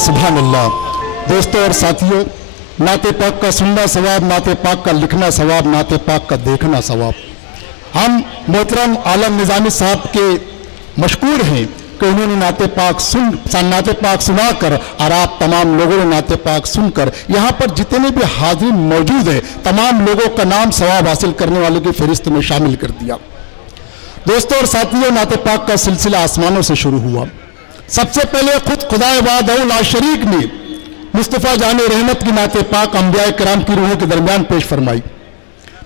सुभान अल्लाह। दोस्तों और साथियों, नाते पाक का सुनना सवाब, नाते पाक का लिखना सवाब, नाते पाक का देखना सवाब। हम मोहतरम आलम निज़ामी साहब के मशकूर हैं कि उन्होंने नाते पाक सुनाकर और आप तमाम लोगों ने नाते पाक सुनकर यहाँ पर जितने भी हाजिर मौजूद हैं तमाम लोगों का नाम सवाब हासिल करने वाले की फहरिस्त में शामिल कर दिया। दोस्तों और साथियों, नाते पाक का सिलसिला आसमानों से शुरू हुआ। सबसे पहले खुद खुदाए वादउल शरीक ने मुस्तफ़ा जाने रहमत की नाते पाक अंबियाए किराम की रूहों के दरमियान पेश फरमाई।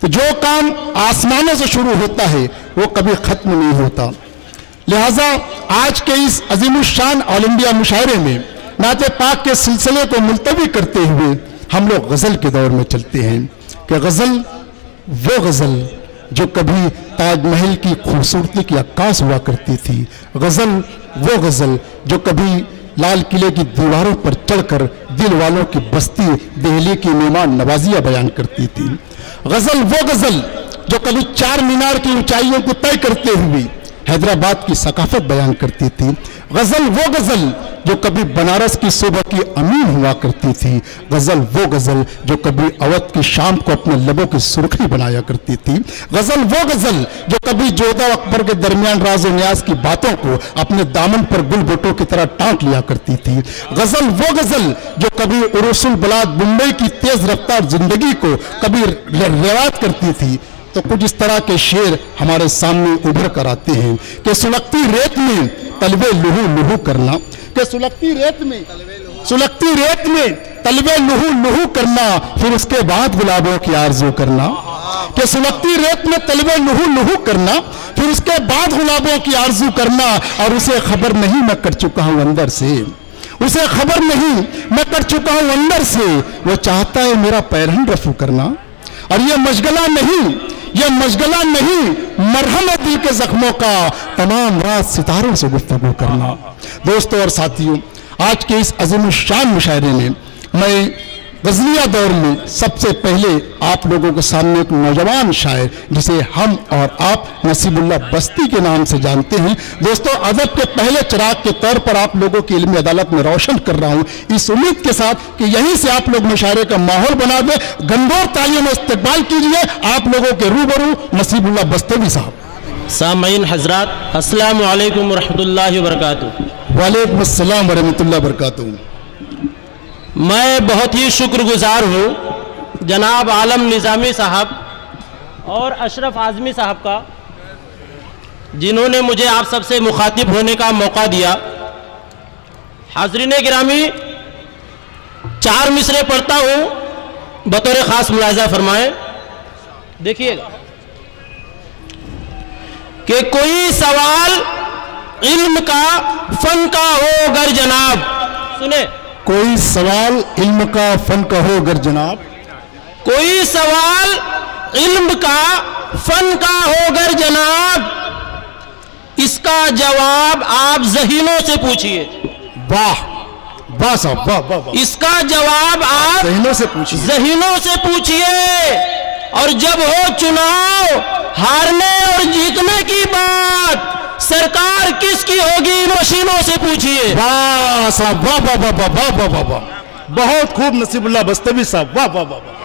तो जो काम आसमानों से शुरू होता है वो कभी ख़त्म नहीं होता। लिहाजा आज के इस अजीमुशान ऑल इंडिया मुशायरे में नाते पाक के सिलसिले को मुलतवी करते हुए हम लोग गज़ल के दौर में चलते हैं कि गज़ल वो गज़ल जो कभी ताजमहल की खूबसूरती की अक्कास हुआ करती थी, गज़ल वो गज़ल जो कभी लाल किले की दीवारों पर चढ़कर दिल वालों की बस्ती दिल्ली की मेहमान नवाजियाँ बयान करती थी, गज़ल वो गज़ल जो कभी चार मीनार की ऊंचाइयों को तय करते हुए हैदराबाद की सकाफत बयान करती थी, गज़ल वो गज़ल जो कभी बनारस की सुबह की अमीन हुआ करती थी, गज़ल वो गज़ल जो कभी अवध की शाम को अपने लबों की सुर्खी बनाया करती थी, गज़ल वो गज़ल जो कभी जोधा अकबर के दरमियान राज न्याज की बातों को अपने दामन पर गुलबोटों की तरह टांट लिया करती थी, गज़ल वो गज़ल जो कभी उरुसुल बलाद मुंबई की तेज रफ्तार जिंदगी को कभी रिवायत करती थी। तो कुछ इस तरह के शेर हमारे सामने उभर कर आते हैं कि सुलगती रेत में तलवे लुहू लुहू करना, कि सुलगती रेत में तलवे लुहू लुहू करना, फिर उसके बाद गुलाबों की आरज़ू करना, कि सुलगती रेत में तलवे लुहू लुहू करना, फिर उसके बाद गुलाबों की आरज़ू करना, और उसे खबर नहीं मैं कर चुका हूँ अंदर से, उसे खबर नहीं मैं कर चुका हूँ अंदर से, वो चाहता है मेरा पैरहन रफू करना, और ये मशगला नहीं मरहम है दिल के जख्मों का, तमाम रात सितारों से गुफ्तगू करना। दोस्तों और साथियों, आज के इस अज़ीमुश्शान मुशायरे में मैं गज़लिया दौर में सबसे पहले आप लोगों के सामने एक नौजवान शायर जिसे हम और आप नसीबुल्लाह बस्ती के नाम से जानते हैं। दोस्तों, अदब के पहले चिराग के तौर पर आप लोगों की इल्मी अदालत में रोशन कर रहा हूँ, इस उम्मीद के साथ कि यहीं से आप लोग मुशायरे का माहौल बना दे। गंदौर तालियों में इस्तेमाल कीजिए आप लोगों के रूबरू नसीबुल्लाह बस्ती साहब। सामईन हज़रात, अस्सलामु अलैकुम व रहमतुल्लाहि व बरकातुहू। वालेकुम अस्सलाम व रहमतुल्लाहि व बरकातुहू। मैं बहुत ही शुक्रगुजार हूँ जनाब आलम निज़ामी साहब और अशरफ आज़मी साहब का, जिन्होंने मुझे आप सबसे मुखातिब होने का मौका दिया। हाज़रीन गिरामी, 4 मिसरे पढ़ता हूँ, बतौर ख़ास मुलाज़ा फरमाएं। देखिएगा कि कोई सवाल इल्म का फन का हो अगर जनाब, सुने, कोई सवाल इल्म का फन का हो अगर जनाब, कोई सवाल इल्म का फन का हो अगर जनाब, इसका जवाब आप ज़हीनों से पूछिए। वाह वाह साहब, वाह वाह वाह। इसका जवाब आप ज़हीनों से पूछिए, और जब हो चुनाव हारने और जीतने की बात, सरकार किसकी होगी मशीनों से पूछिए। वाह साहब, वाह वाह वाह वाह वाह वाह वाह, बहुत खूब नसीबुल्लाह बस्तवी साहब, वाह वाह वाह वाह।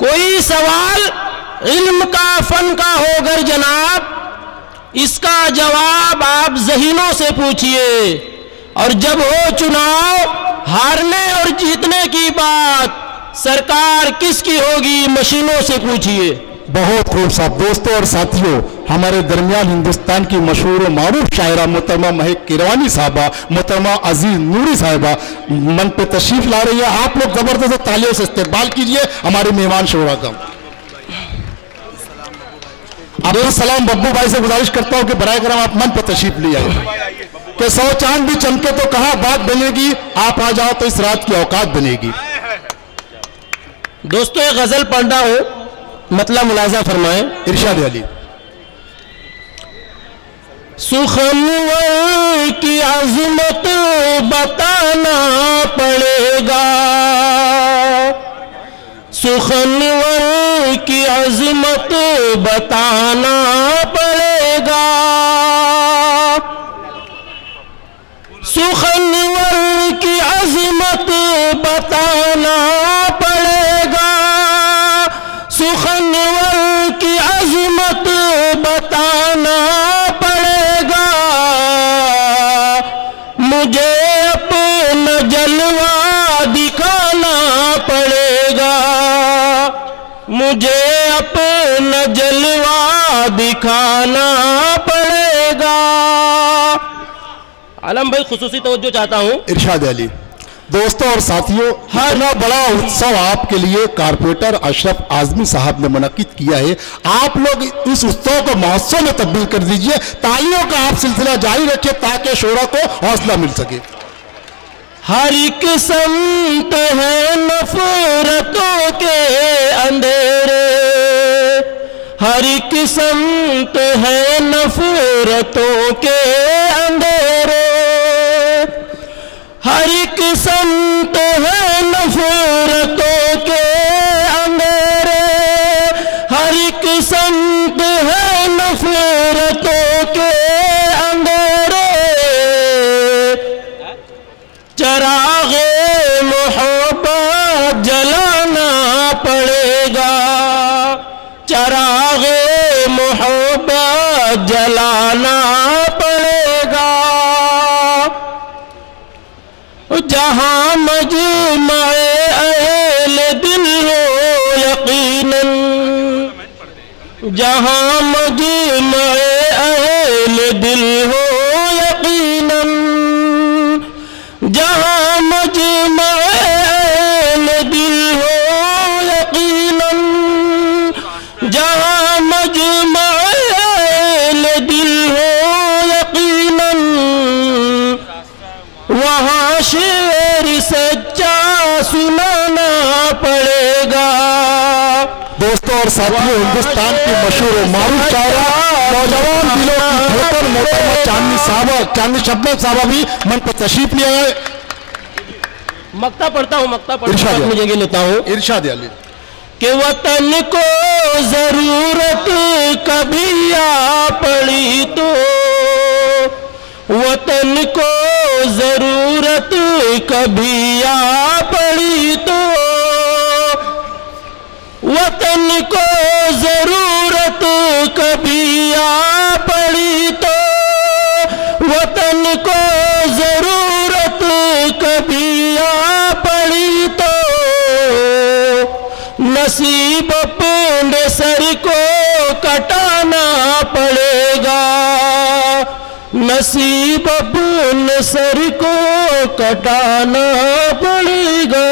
कोई सवाल इल्म का फन का हो अगर जनाब, इसका जवाब आप ज़हीनों से पूछिए, और जब हो चुनाव हारने और जीतने की बात, सरकार किसकी होगी मशीनों से पूछिए। बहुत खूब साहब। दोस्तों और साथियों, हमारे दरमियान हिंदुस्तान की मशहूर मारूफ शायरा मोहतरमा महक किरवानी साहबा, मोहतरमा अजीज नूरी साहिबा मन पे तशरीफ ला रही है। आप लोग जबरदस्त तालियों से इस्तेमाल कीजिए हमारे मेहमान शोरा का। आपको सलाम बब्बू भाई से गुजारिश करता हूँ कि बराए करम आप मन पे तशरीफ ले आए। कि 100 चांद भी चमके तो कहां बात बनेगी, आप आ जाओ तो इस रात की औकात बनेगी। दोस्तों एक गजल पढ़ रहा हूं, मतलब मुलाजा फरमाएं। इरशाद अली। सुखनवर की अजमत बताना पड़ेगा, सुखनवर की अजमत बताना पड़ेगा, सुखनवर की अजमत बताना पड़ेगा, सुखनवर की अजमत बताना पड़ेगा, मुझे अपना जलवा दिखाना पड़ेगा, मुझे अपना जलवा दिखाना पड़ेगा। आलम भाई खुसूसी तवज्जो चाहता हूं। इरशाद अली। दोस्तों और साथियों, इतना बड़ा उत्सव आपके लिए कारपोरेटर अशरफ आजमी साहब ने मुनक्किद किया है। आप लोग इस उत्सव को महोत्सव में तब्दील कर दीजिए, तालियों का आप सिलसिला जारी रखिए ताकि शोरा को हौसला मिल सके। हर एक संत है नफरतों के अंधेरे, हर एक संत है नफरतों के अंधेरे, हर एक संत है नफरतों के अंधेरे, हर एक संत है नफरतों के अंधेरे, चरागे मोहब्बत जलाना पड़ेगा, चरागे मोहब्बत जलाना पड़ेगा, जहां मजमाए अहले दिल हो यकीनन, जहां मजमाए अहले दिल हो यकीनन, जहां मजमाए अहले दिल हो यकीनन, जहां मजमाए अहले दिल हो यकीनन, वहां शेर सच्चा सुनाना पड़ेगा। दोस्तों और साथियों, हिंदुस्तान की मशहूर मारूफ शायरा नौजवान दिलों की धड़कन मोहतरमा चांदनी शबनम साहबा भी मन पर तशरीफ लिया है। मक्ता पढ़ता हूँ, मक्ता पढ़ता हूँ, मुझे लेता हूँ। इरशाद अली। कि वतन को जरूरत कभी आ पड़ी तो, वतन को जरूरत कभी आ पड़ी तो, वतन को जरूरत कभी आ पड़ी तो, वतन को जरूरत कभी आ पड़ी तो, नसीब अपने सर को कटाना पड़ेगा, नसीब अपने सर को कटाना पड़ेगा।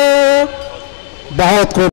बहुत खूब।